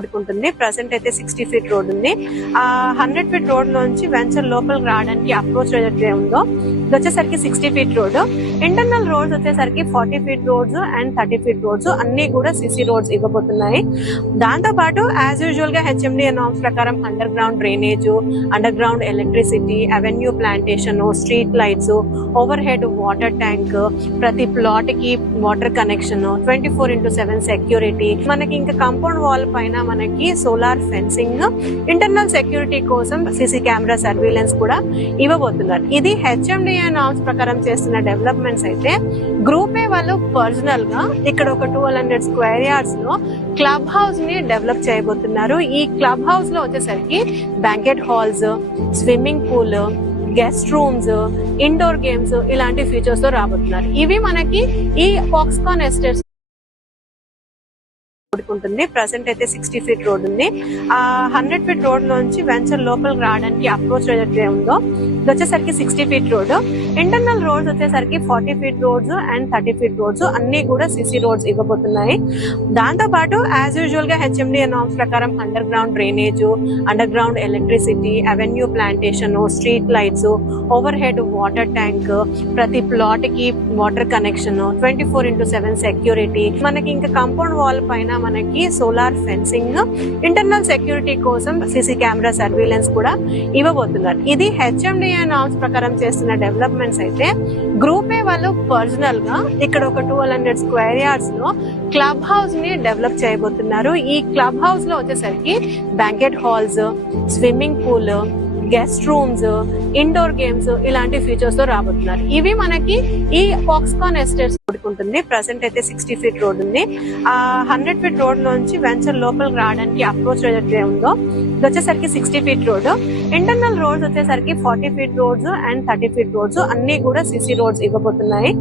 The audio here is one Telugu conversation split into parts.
ఉంటుంది. ప్రెసెంట్ అయితే 60 ఫీట్ రోడ్ ఉంది. 100 ఫీట్ రోడ్ లోంచి వెంచర్ లోపలికి రావడానికి అప్రోచ్ ఏదైతే ఉందో ఇది వచ్చేసరికి 60 ఫీట్ రోడ్. ఇంటర్నల్ రోడ్స్ వచ్చేసరికి 40 feet roads and 30 feet roads అన్ని కూడా సిసి రోడ్స్ ఇవ్వబోతున్నాయి. దాంతో పాటు యాజ్ యూజువల్ గా హెచ్ఎండిఏ నార్మ్స్ ప్రకారం under ground drainage, under ground electricity, avenue plantation, street lights, over head water tank, ప్రతి ప్లాట్ కి వాటర్ కనెక్షన్, 24/7 సెక్యూరిటీ, మనకి ఇంకా కాంపౌండ్ వాల్ పైన మనకి సోలార్ ఫెన్సింగ్, ఇంటర్నల్ సెక్యూరిటీ కోసం సిసి కెమెరా సర్వీలెన్స్ కూడా ఇవ్వబోతున్నారు. ఇది హెచ్ఎండిఏ నార్మ్స్ ప్రకారం చేస్తున్న డెవలప్మెంట్స్ అయితే గ్రూప్ ఏ వాళ్ళు పర్సనల్ గా ఇక్కడ ఒక 1200 స్క్వేర్ యార్డ్స్ లో క్లబ్ హౌస్ ని డెవలప్ చేయబోతున్నారు. ఈ క్లబ్ హౌస్ లో వచ్చేసరికి banquet halls, swimming pool, guest rooms, indoor games ఇలాంటి ఫీచర్స్ తో రాబోతున్నారు. ఇవి మనకి ఈ ఫాక్స్కాన్ ఎస్టేట్స్ ఉంటుంది. ప్రెసెంట్ అయితే 60 ఫీట్ రోడ్ ఉంది. 100 ఫీట్ రోడ్ లోంచి వెంచర్ లోపలికి రావడానికి అప్రోచ్ ఏదైతే ఉందో ఇది వచ్చేసరికి 60 ఫీట్ రోడ్. ఇంటర్నల్ రోడ్స్ వచ్చేసరికి 40 feet roads and 30 feet roads అన్ని కూడా సిసి రోడ్స్ ఇవ్వబోతున్నాయి. దాంతో పాటు యాజ్ యూజువల్ గా హెచ్ఎండిఏ నార్మ్స్ ప్రకారం under ground drainage, under ground electricity, avenue plantation, street lights, over head water tank, ప్రతి ప్లాట్ కి వాటర్ కనెక్షన్, 24/7 సెక్యూరిటీ, మనకి ఇంకా కాంపౌండ్ వాల్ పైన మనకి సోలార్ ఫెన్సింగ్, ఇంటర్నల్ సెక్యూరిటీ కోసం సిసి కెమెరా సర్వీలెన్స్ కూడా ఇవ్వబోతున్నారు. ఇది హెచ్ఎండిఏ నార్మ్స్ ప్రకారం చేస్తున్న డెవలప్మెంట్స్ అయితే గ్రూప్ ఏ వాళ్ళు పర్సనల్ గా ఇక్కడ ఒక 1200 స్క్వేర్ యార్డ్స్ లో క్లబ్ హౌస్ ని డెవలప్ చేయబోతున్నారు. ఈ క్లబ్ హౌస్ లో వచ్చేసరికి banquet halls, swimming pool, guest rooms, indoor games ఇలాంటి ఫీచర్స్ తో రాబోతున్నారు. ఇవి మనకి ఈ ఫాక్స్కాన్ ఎస్టేట్స్ ఉంటుంది. ప్రెసెంట్ అయితే 60 ఫీట్ రోడ్ ఉంది. 100 ఫీట్ రోడ్ లోంచి వెంచర్ లోపలికి రావడానికి అప్రోచ్ ఏదైతే ఉందో ఇది వచ్చేసరికి 60 ఫీట్ రోడ్. ఇంటర్నల్ రోడ్స్ వచ్చేసరికి 40 feet roads and 30 feet roads అన్ని కూడా సిసి రోడ్స్ ఇవ్వబోతున్నాయి.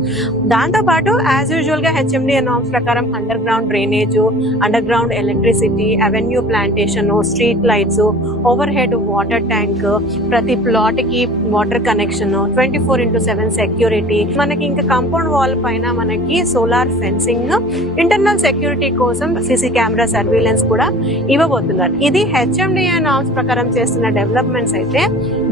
దాంతో పాటు యాజ్ యూజువల్ గా హెచ్ఎండిఏ నార్మ్స్ ప్రకారం under ground drainage, under ground electricity, avenue plantation, street lights, over head water tank, ప్రతి ప్లాట్ కి వాటర్ కనెక్షన్, 24/7 సెక్యూరిటీ, మనకి ఇంకా కాంపౌండ్ వాల్ పైన మనకి సోలార్ ఫెన్సింగ్, ఇంటర్నల్ సెక్యూరిటీ కోసం సిసి కెమెరా సర్వీలెన్స్ కూడా ఇవ్వబోతున్నారు. ఇది హెచ్ఎండిఏ నార్మ్స్ ప్రకారం చేస్తున్న డెవలప్మెంట్స్ అయితే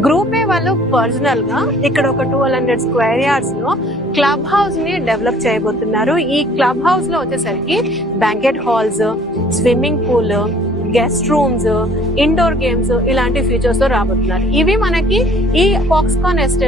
గ్రూప్ ఏ వాళ్ళు పర్సనల్ గా ఇక్కడ ఒక 1200 స్క్వేర్ యార్డ్స్ లో క్లబ్ హౌస్ ని డెవలప్ చేయబోతున్నారు. ఈ క్లబ్ హౌస్ లో వచ్చేసరికి banquet halls, swimming pool, guest rooms, indoor games ఇలాంటి ఫీచర్స్ తో రాబోతున్నారు. ఇవి మనకి ఈ ఫాక్స్కాన్ ఎస్టేట్స్